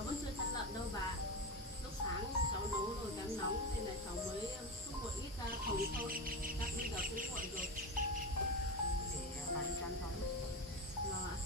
cháu vẫn chưa chăn lợn đâu bà. Lúc sáng cháu nấu nồi cám nóng nên là cháu mới xúc một ít ra thồng thôi. Chắc bây giờ cũng muộn rồi. Để bà đi chăn cháu. Vâng ạ.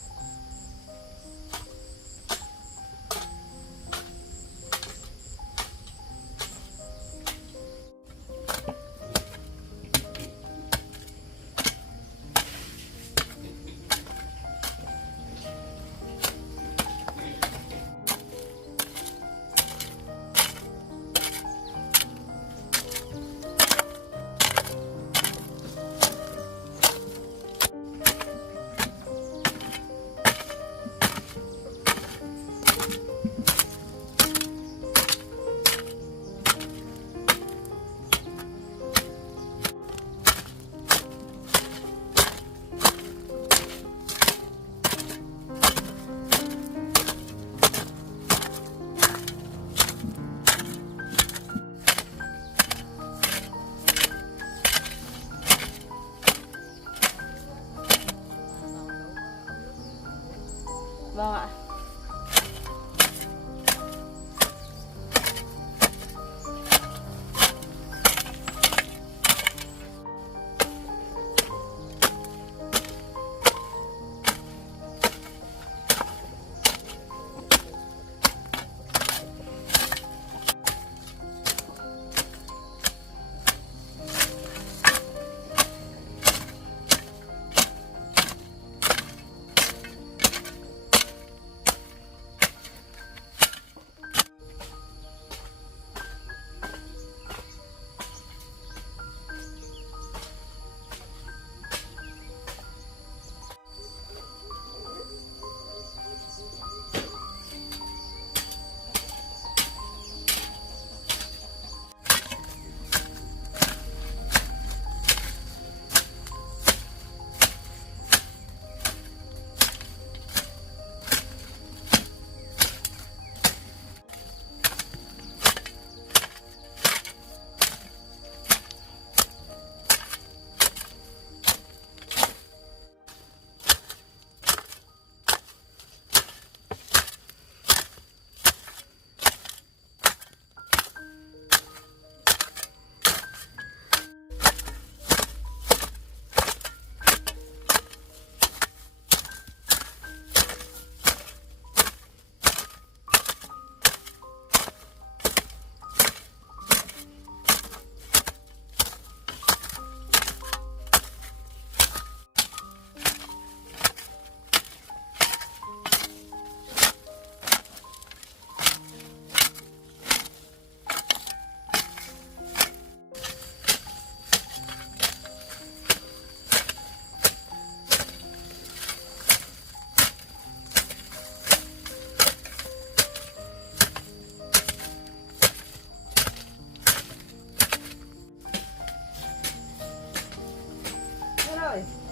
Vâng ạ.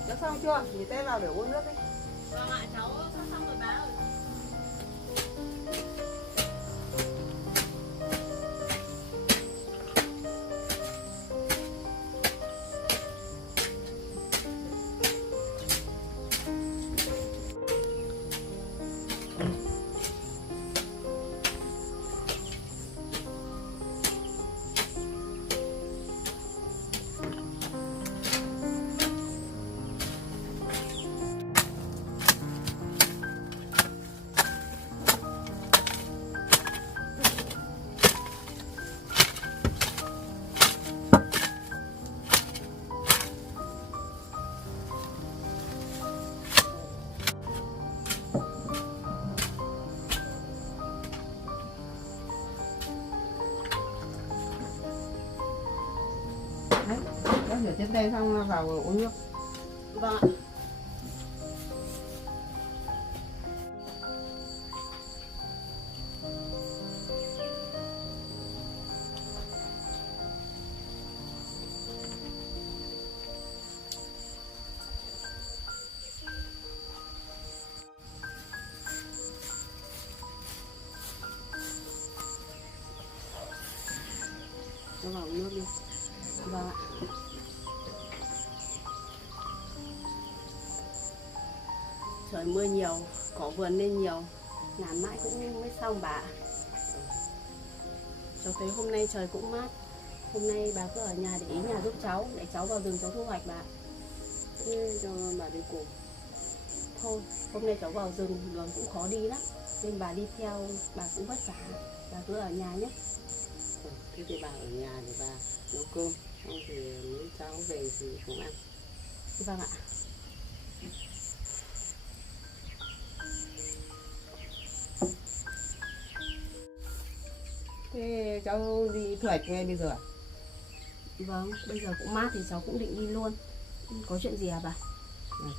Đã xong chưa? Thì té vào để uống nước đi. Vâng ạ, cháu sắp xong rồi bà ơi. Đấy, đã rửa chân tay xong vào uống nước. Vâng ạ. Cho vào uống nước đi. Vâng ạ. Trời mưa nhiều, cỏ vườn lên nhiều. nản mãi cũng mới xong bà ạ. Cháu thấy hôm nay trời cũng mát, hôm nay bà cứ ở nhà để ý nhà giúp cháu, để cháu vào rừng cháu thu hoạch bà. Thế cho bà đi cùng. Thôi, hôm nay cháu vào rừng đường cũng khó đi lắm, nên bà đi theo bà cũng vất vả, bà cứ ở nhà nhé. Thế thì bà ở nhà để bà nấu cơm, xong thì mấy cháu về thì cùng ăn. Vâng ạ. Thế cháu đi thu hoạch ngay bây giờ à? Vâng, bây giờ cũng mát thì cháu cũng định đi luôn. Có chuyện gì à bà?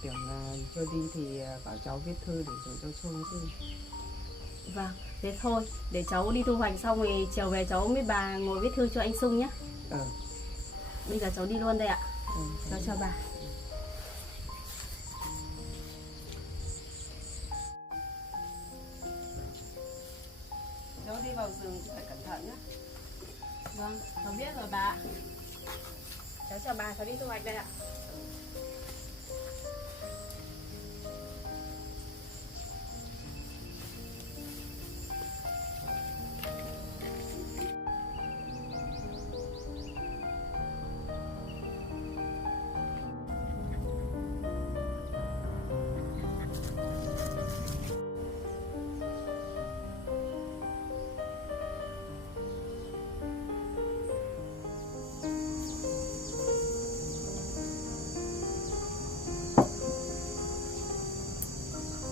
Tưởng là cho đi thì bảo cháu viết thư để rồi cháu xung chứ. Vâng, thế thôi, để cháu đi thu hoạch xong rồi chiều về cháu với bà ngồi viết thư cho anh Sung nhé. Bây giờ cháu đi luôn đây ạ. Cháu chào bà. Cháu đi vào rừng cũng phải cẩn thận nhé. Vâng, cháu biết rồi bà. Cháu chào bà, cháu đi thu hoạch đây ạ.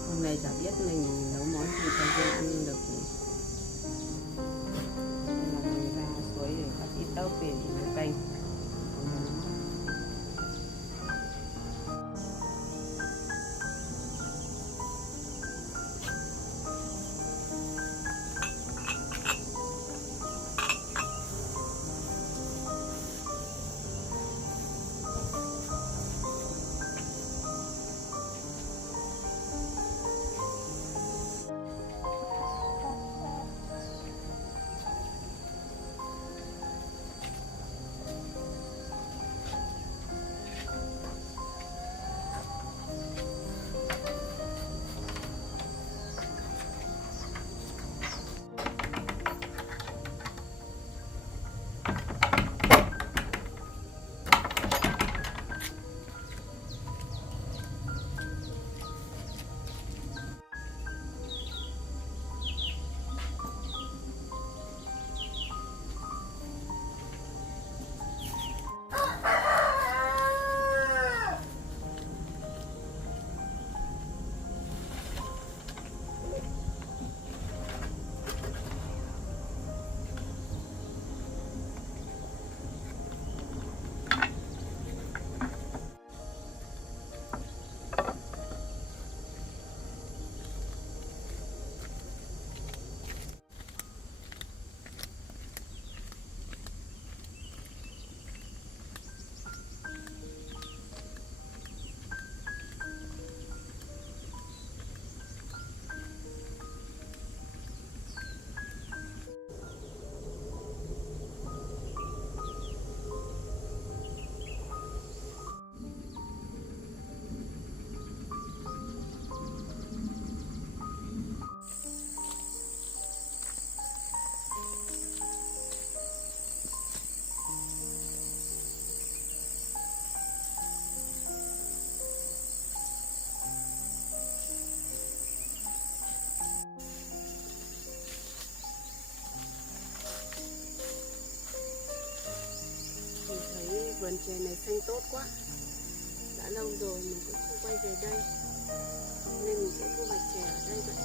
Hôm nay chả biết mình nấu món gì cho dân ăn được thì nên là mình ra suối để bắt ít ốc về để nấu canh. Vườn chè này xanh tốt quá. Đã lâu rồi mình cũng không quay về đây, nên mình sẽ thu hoạch chè ở đây vậy.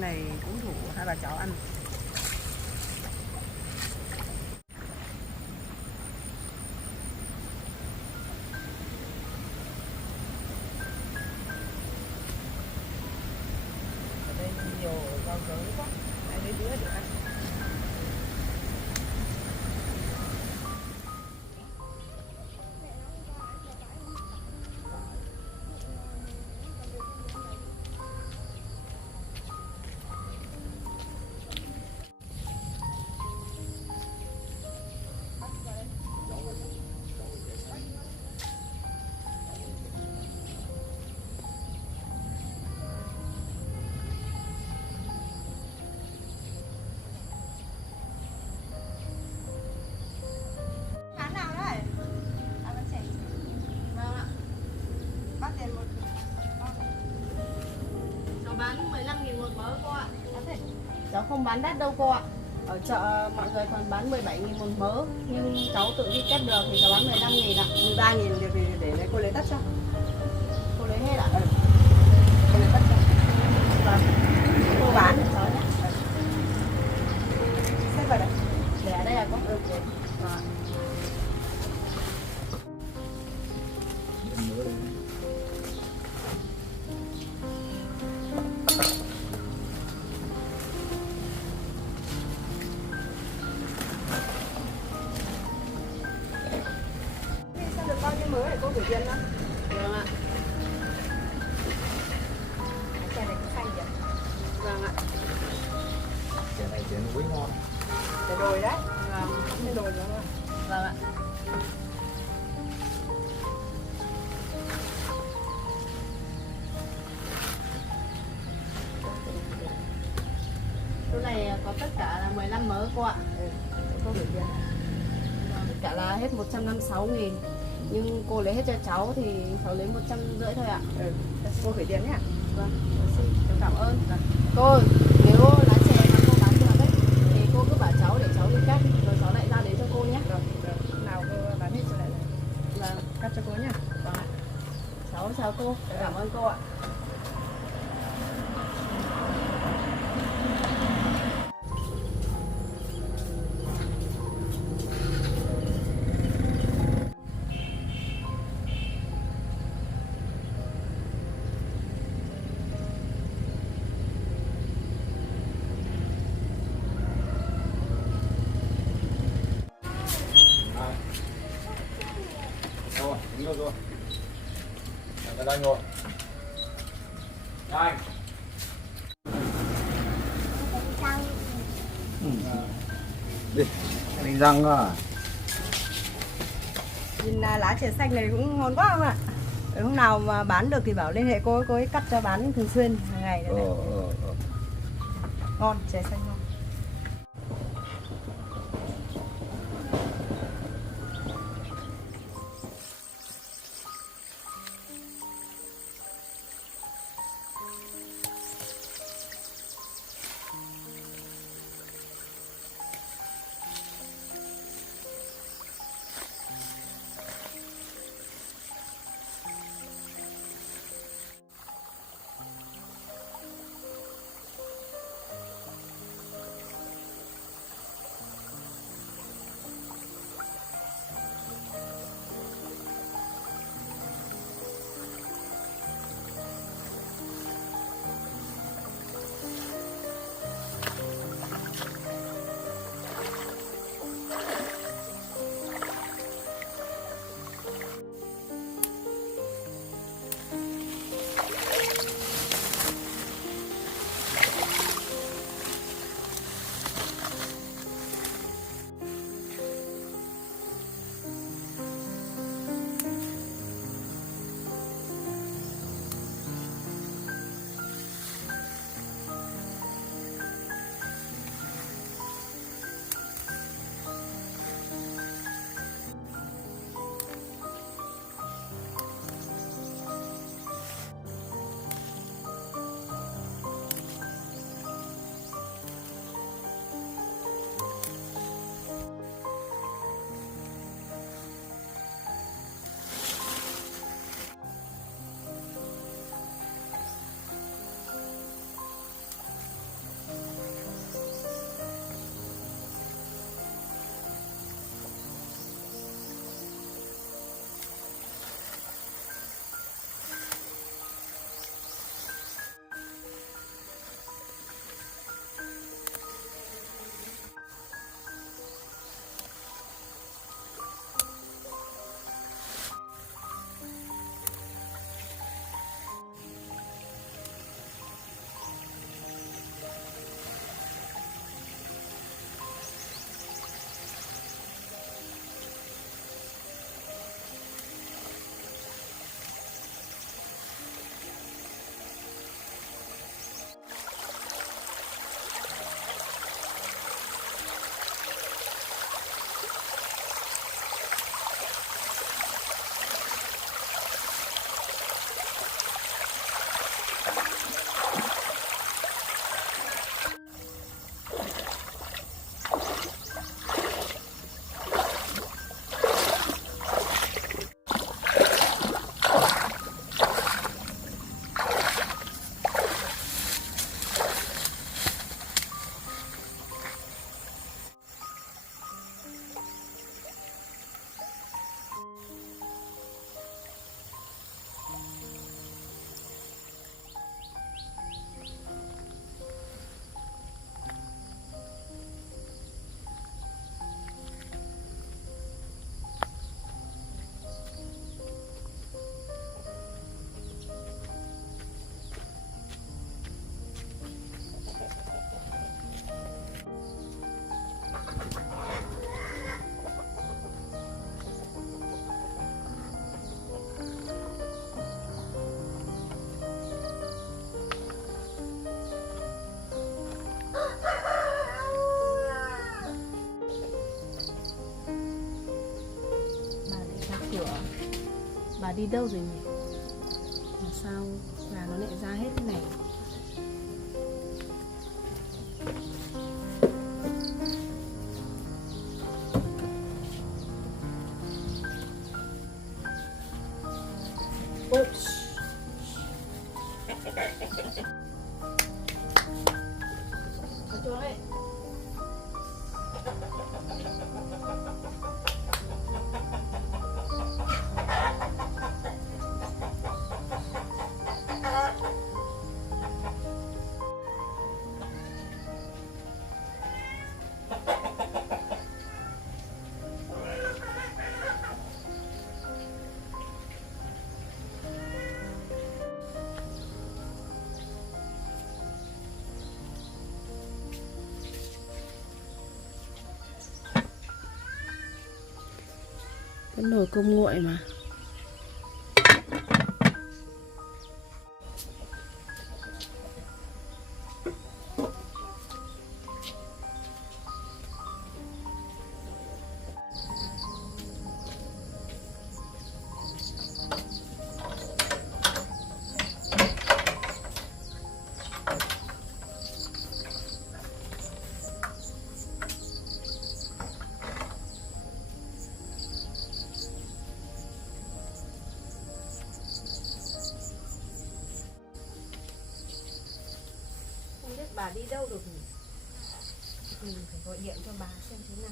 canh này cũng đủ hai bà cháu ăn. Ở đây nhiều rau dấu quá, mấy đứa được ăn. Tháng nào đấy? À, vẫn trẻ. Vâng ạ. Bác tiền một. Cháu bán 15.000 một mớ cô ạ. Có thể. Cháu không bán đắt đâu cô ạ. Ở chợ mọi người còn bán 17.000 một mớ, nhưng cháu tự đi kết được thì cháu bán 15.000 ạ. 13.000 thì để lấy cô lấy tất cho. Cô lấy hết ạ. Cô lấy tất cho. Vâng. Cô bán cho cháu nhé. xếp vào đây. Để ở đây là có. Vâng ạ. Đi sao được bao nhiêu mới để cô gửi tiền đó? Vâng ạ. Chè này cũng xanh kìa. Vâng ạ. Chè này chè nó quý ngon. Để đồi đấy. Vâng. Để đồi nữa mà. Vâng ạ. Chỗ này có tất cả là 15 mớ cô ạ. Cô gửi tiền. Tất cả là hết 156.000. Nhưng cô lấy hết cho cháu thì cháu lấy 150 thôi ạ. Cô gửi tiền nhé. Vâng, xin cảm ơn. Cô, nếu lá chè mà cô bán được ấy, thì cô cứ bảo cháu để cháu đi cắt, rồi cháu lại giao đến cho cô nhé. Được. Nào cô bán hết cho lại này. Vâng, Cắt cho cô nhé. vâng ạ. Cháu chào cô, cảm ơn cô ạ. Rồi, đúng rồi rồi. Ở đây ngồi. Đây. Đi, đánh răng à. Nhìn lá chè xanh này cũng ngon quá không ạ? Hôm nào mà bán được thì bảo liên hệ cô ấy cắt cho bán thường xuyên hàng ngày này. Ngon, chè xanh ngon. đi đâu rồi nhỉ? Mà sao là nó lại ra hết thế này? Oops. Ở chỗ đấy. Cái nồi cơm nguội mà. Không biết bà đi đâu được nhỉ? Mình phải gọi điện cho bà xem thế nào.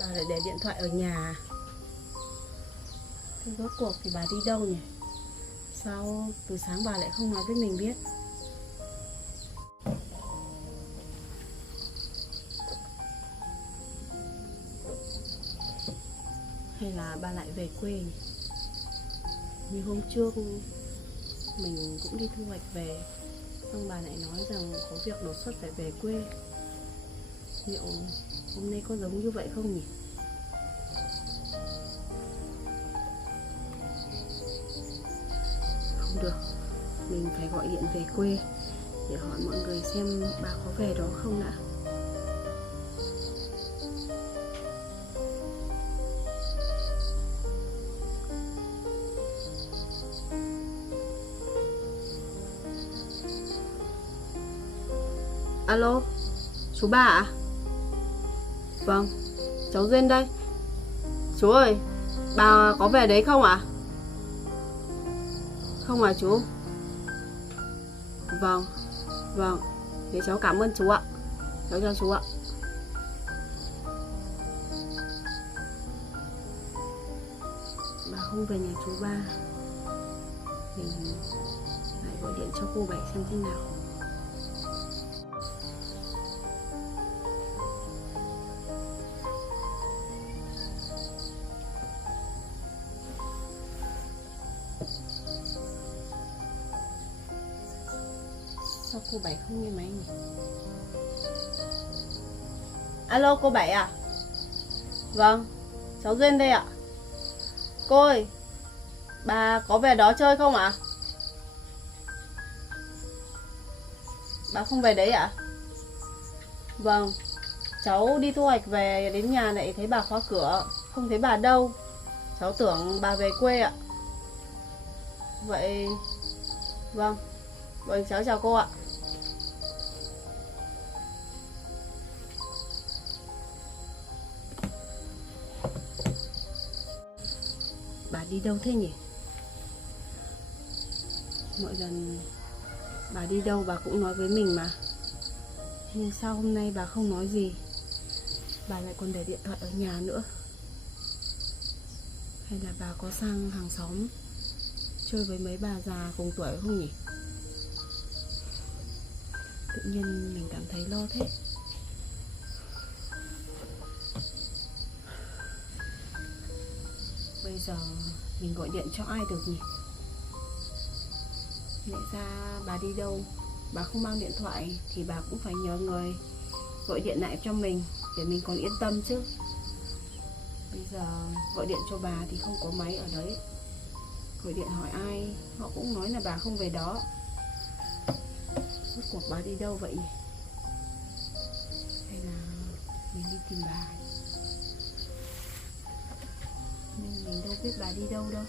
Bà lại để điện thoại ở nhà. Thế rốt cuộc thì bà đi đâu nhỉ? Sao từ sáng bà lại không nói với mình biết? Hay là bà lại về quê nhỉ? Như hôm trước mình cũng đi thu hoạch về, xong bà lại nói rằng có việc đột xuất phải về quê. Liệu hôm nay có giống như vậy không nhỉ? Không được, mình phải gọi điện về quê để hỏi mọi người xem bà có về đó không đã. Alo, chú bà ạ? Vâng, cháu Duyên đây. Chú ơi, bà có về đấy không ạ? Không à chú? Vâng, vâng, thế cháu cảm ơn chú ạ. Cháu chào chú ạ. Bà không về nhà chú ba, mình lại gọi điện cho cô Bảy xem thế nào. Sao cô Bảy không nghe máy nhỉ? Alo cô Bảy à? Vâng, cháu Duyên đây ạ. Cô ơi, bà có về đó chơi không ạ? Bà không về đấy ạ? Vâng, cháu đi thu hoạch về đến nhà lại thấy bà khóa cửa, không thấy bà đâu. Cháu tưởng bà về quê ạ. Vậy... Vâng, vậy cháu chào cô ạ. Bà đi đâu thế nhỉ? Mỗi lần bà đi đâu bà cũng nói với mình mà. Nhưng sao hôm nay bà không nói gì? Bà lại còn để điện thoại ở nhà nữa. Hay là bà có sang hàng xóm chơi với mấy bà già cùng tuổi không nhỉ? Tự nhiên mình cảm thấy lo thế. Bây giờ mình gọi điện cho ai được nhỉ? Lẽ ra bà đi đâu, bà không mang điện thoại thì bà cũng phải nhờ người gọi điện lại cho mình để mình còn yên tâm chứ. Bây giờ gọi điện cho bà thì không có máy ở đấy. Gọi điện hỏi ai họ cũng nói là bà không về đó. Rốt cuộc bà đi đâu vậy? Hay là mình đi tìm bà? Nhưng mình đâu biết bà đi đâu đâu.